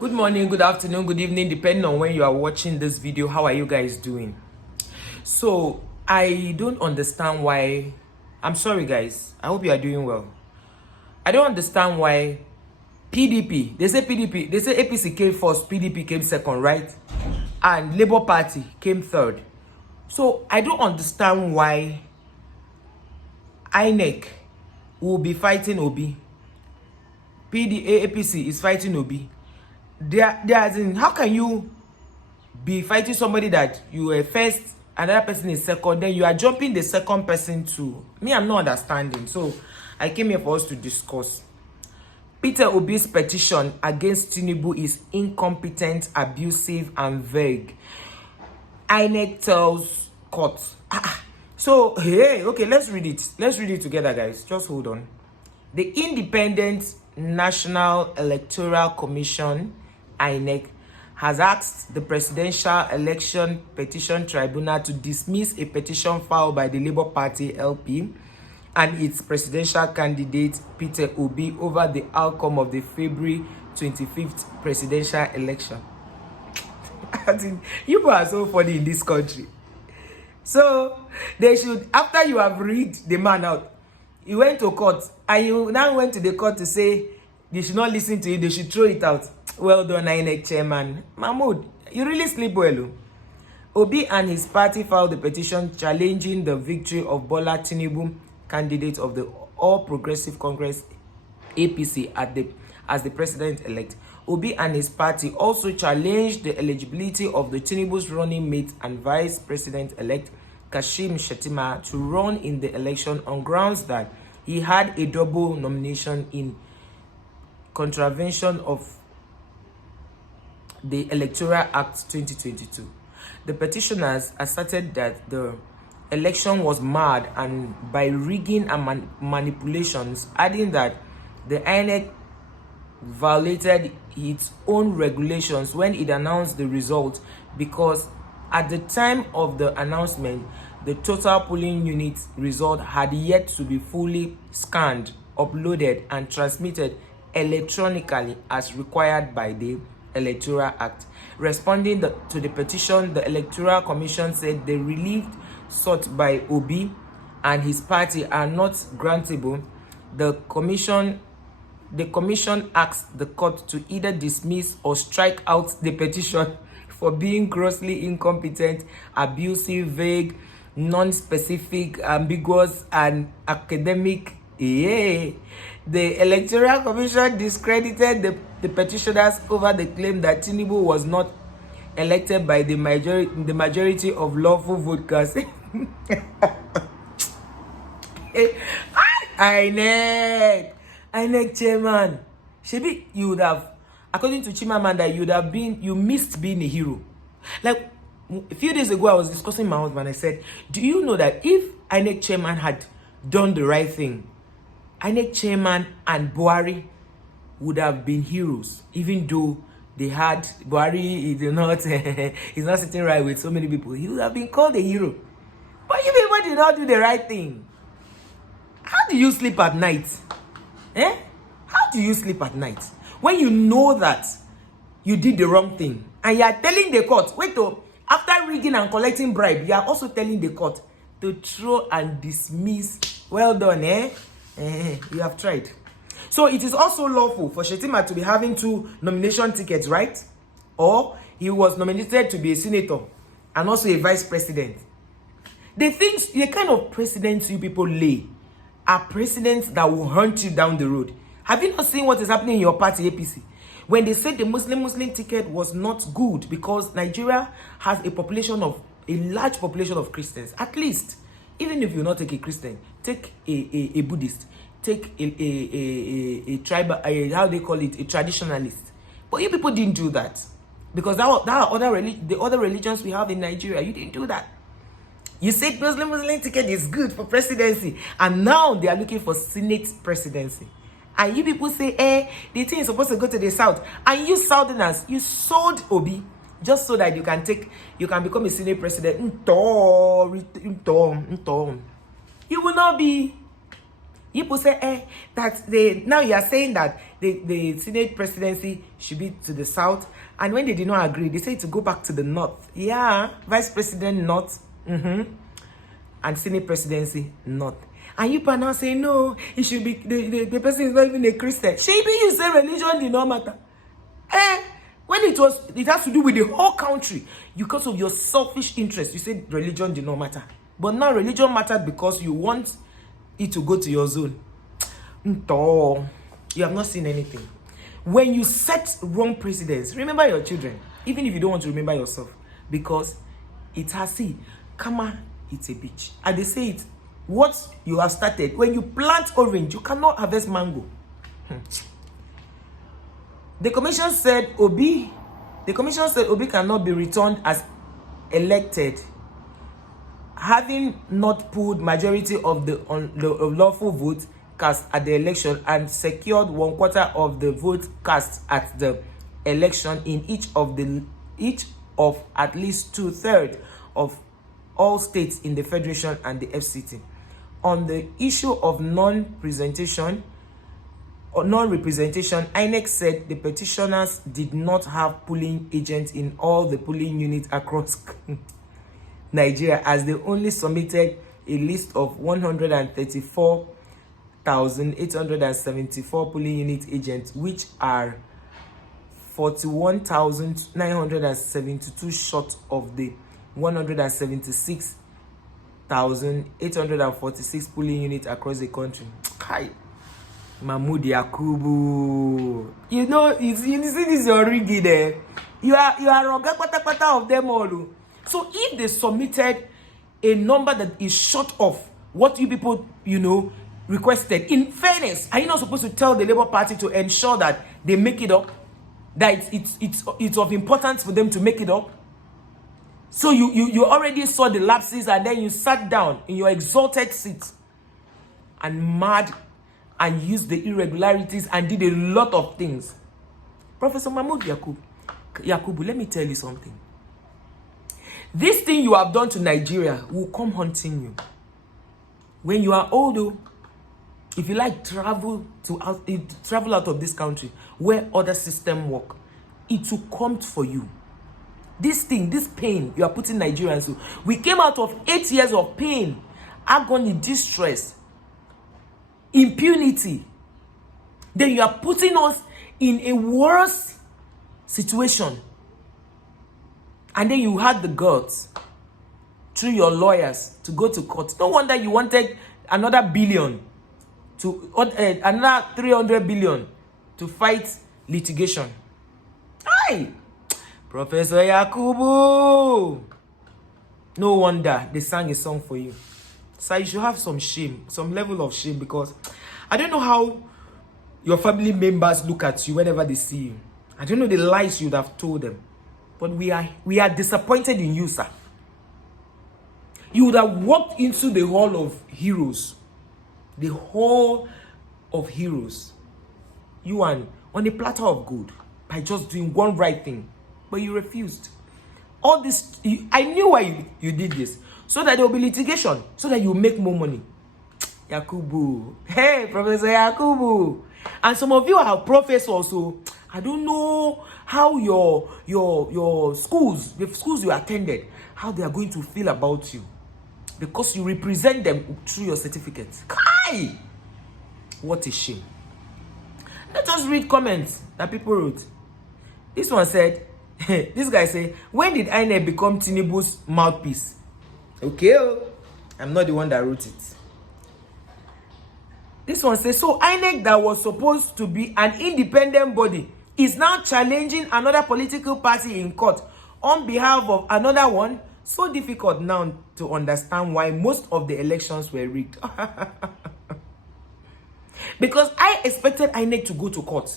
Good morning, good afternoon, good evening, depending on when you are watching this video. How are you guys doing? So I don't understand why. I'm sorry guys, I hope you are doing well. I don't understand why PDP, they say APC came first, PDP came second, right? And Labour Party came third. So I don't understand why INEC will be fighting OBI. APC is fighting OBI. How can you be fighting somebody that you were first, another person is second, then you are jumping the second person to me? I'm not understanding. So I came here for us to discuss. Peter Obi's petition against TINUBU is incompetent, abusive, and vague. INEC tells court. So hey, okay, let's read it. Let's read it together, guys. Just hold on. The Independent National Electoral Commission, INEC, has asked the Presidential Election Petition Tribunal to dismiss a petition filed by the Labour Party LP and its presidential candidate Peter Obi over the outcome of the February 25th presidential election. I think you are so funny in this country. So they should, after you have read the man out, you went to court and you now went to the court to say they should not listen to it, they should throw it out. Well done, INEC chairman. Mahmoud, you really sleep well. Obi and his party filed the petition challenging the victory of Bola Tinubu, candidate of the All Progressive Congress APC as the president-elect. Obi and his party also challenged the eligibility of the Tinubu's running mate and vice president-elect Kashim Shettima to run in the election on grounds that he had a double nomination in contravention of the Electoral Act 2022. The petitioners asserted that the election was marred and by rigging and manipulations, adding that the INEC violated its own regulations when it announced the result because at the time of the announcement, the total polling unit result had yet to be fully scanned, uploaded, and transmitted electronically as required by the Electoral Act. Responding to the petition, the Electoral Commission said the relief sought by Obi and his party are not grantable. The commission asked the court to either dismiss or strike out the petition for being grossly incompetent, abusive, vague, non-specific, ambiguous, and academic. Yeah. The Electoral Commission discredited the petitioners over the claim that Tinubu was not elected by the majority of lawful voters. INEC chairman, Shebi, you would have, according to Chimamanda, you missed being a hero. Like a few days ago, I was discussing with my husband. I said, do you know that if INEC chairman had done the right thing, INEC chairman and Buhari would have been heroes, even though they had Buhari he's not sitting right with so many people. He would have been called a hero. But you people did not do the right thing. How do you sleep at night? How do you sleep at night when you know that you did the wrong thing and you are telling the court, after rigging and collecting bribe, you are also telling the court to throw and dismiss? Well done, you have tried. So it is also lawful for Shettima to be having 2 nomination tickets, right? Or he was nominated to be a senator and also a vice president. The kind of presidents you people lay are presidents that will hunt you down the road. Have you not seen what is happening in your party, APC? When they said the Muslim ticket was not good because Nigeria has a large population of Christians. At least, even if you not take a Christian, take a Buddhist, take a tribal, how they call it, a traditionalist. But you people didn't do that because the other religions we have in Nigeria, you didn't do that. You said Muslim ticket is good for presidency, and now they are looking for Senate presidency. And you people say, the thing is supposed to go to the south. And you Southerners, you sold Obi just so that you can become a Senate president. You will not be People say, that now you are saying that the Senate presidency should be to the south. And when they did not agree, they say to go back to the north. Yeah, Vice President north. And Senate presidency north. And you are now saying, no, it should be, the person is not even a Christian. Maybe you say religion did not matter. When it has to do with the whole country, because of your selfish interest, you said religion did not matter. But now religion mattered because you want it to go to your zone. You have not seen anything. When you set wrong precedents, remember your children, even if you don't want to remember yourself, because it has Kama, it's a beach. And they say it, what you have started, when you plant orange, you cannot harvest mango. The commission said Obi cannot be returned as elected, having not pulled majority of the lawful votes cast at the election and secured 1/4 of the votes cast at the election in each of at least 2/3 of all states in the Federation and the FCT. On the issue of non-representation, INEC said the petitioners did not have polling agents in all the polling units across Nigeria, as they only submitted a list of 134,874 polling unit agents, which are 41,972 short of the 176,846 polling units across the country. Hi. Mahmoud Yakubu. You see this is your ringy there. You are a of them all. So if they submitted a number that is short of what you people, requested, in fairness, are you not supposed to tell the Labour Party to ensure that they make it up? That it's of importance for them to make it up? So you already saw the lapses, and then you sat down in your exalted seat and used the irregularities and did a lot of things. Professor Mahmoud Yakubu, let me tell you something. This thing you have done to Nigeria will come haunting you. When you are older, if you like, travel out of this country where other systems work, it will come for you. This pain you are putting Nigerians through. We came out of 8 years of pain, agony, distress, impunity. Then you are putting us in a worse situation. And then you had the guts through your lawyers to go to court. No wonder you wanted another billion another 300 billion to fight litigation. Aye, Professor Yakubu. No wonder they sang a song for you. So you should have some shame, some level of shame, because I don't know how your family members look at you whenever they see you. I don't know the lies you'd have told them. But we are disappointed in you, sir. You would have walked into the hall of heroes. The hall of heroes. You on a platter of gold by just doing one right thing. But you refused. All this, I knew why you did this. So that there will be litigation. So that you make more money. Yakubu. Hey, Professor Yakubu. And some of you are professors, so I don't know how your schools, the schools you attended, how they are going to feel about you. Because you represent them through your certificates. Kai! What a shame. Let us read comments that people wrote. This one said, this guy said, when did INEC become TINUBU's mouthpiece? Okay, I'm not the one that wrote it. This one says, so INEC, that was supposed to be an independent body, is now challenging another political party in court on behalf of another one. So difficult now to understand why most of the elections were rigged. Because I expected INEC to go to court.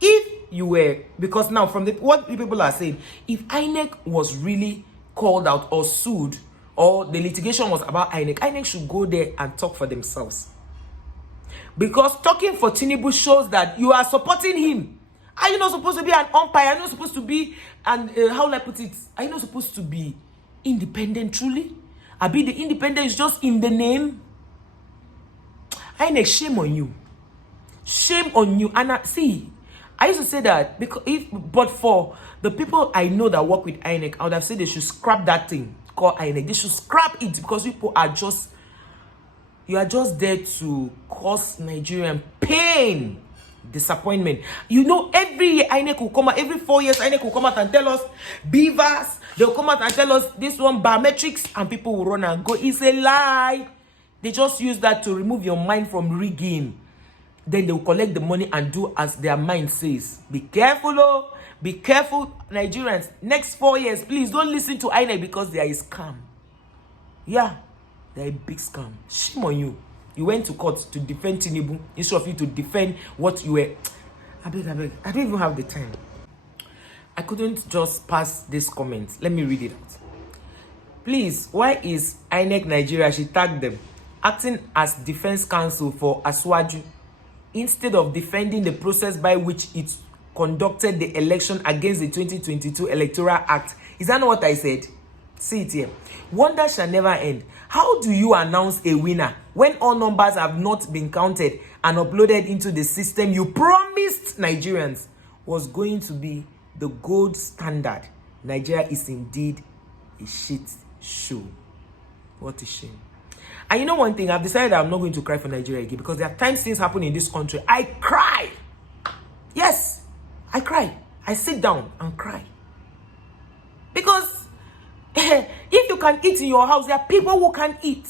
If you were, because now from what people are saying, if INEC was really called out or sued, or the litigation was about INEC should go there and talk for themselves. Because talking for TINUBU shows that you are supporting him. Are you not supposed to be an umpire? Are you not supposed to be, how will I put it? Are you not supposed to be independent truly? The independent is just in the name. INEC, shame on you. Shame on you. And see, I used to say that because but for the people I know that work with INEC, I would have said they should scrap that thing called INEC. They should scrap it because people are just, you are just there to cause Nigerian pain, disappointment. You know, every year INEC will come out, every 4 years INEC will come out and tell us beavers. They'll come out and tell us this one biometrics, and people will run and go. It's a lie. They just use that to remove your mind from rigging. Then they'll collect the money and do as their mind says. Be careful, oh. Be careful, Nigerians. Next 4 years, please don't listen to INEC because they are a scam. Yeah, they are a big scam. Shame on you. You went to court to defend TINUBU instead of you to defend what you were. I beg. I don't even have the time. I couldn't just pass this comment. Let me read it out. Please, why is INEC Nigeria, she tagged them, acting as defense counsel for Aswaju instead of defending the process by which it conducted the election against the 2022 Electoral Act? Is that not what I said? See it here. Wonder shall never end. How do you announce a winner when all numbers have not been counted and uploaded into the system you promised Nigerians was going to be the gold standard? Nigeria is indeed a shit show. What a shame. And you know one thing, I've decided I'm not going to cry for Nigeria again, because there are times things happen in this country. I cry. Yes, I cry. I sit down and cry. Because if you can eat in your house, there are people who can eat.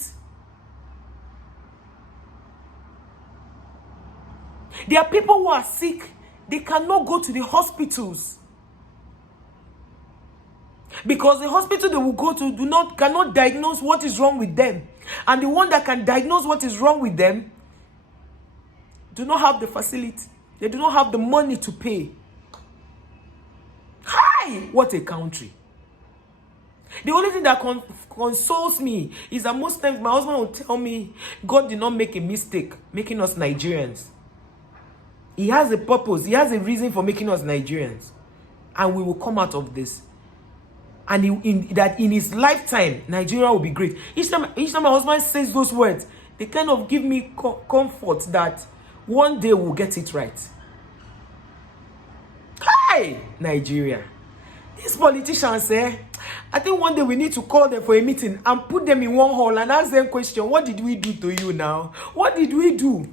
There are people who are sick. They cannot go to the hospitals. Because the hospital they will go to cannot diagnose what is wrong with them. And the one that can diagnose what is wrong with them do not have the facility. They do not have the money to pay. Hi! What a country. The only thing that consoles me is that most times my husband will tell me God did not make a mistake making us Nigerians. He has a purpose. He has a reason for making us Nigerians. And we will come out of this. And in his lifetime, Nigeria will be great. Each time my husband says those words, they kind of give me comfort that one day we'll get it right. Hi, Nigeria. These politicians say, I think one day we need to call them for a meeting and put them in one hall and ask them question. What did we do to you now? What did we do?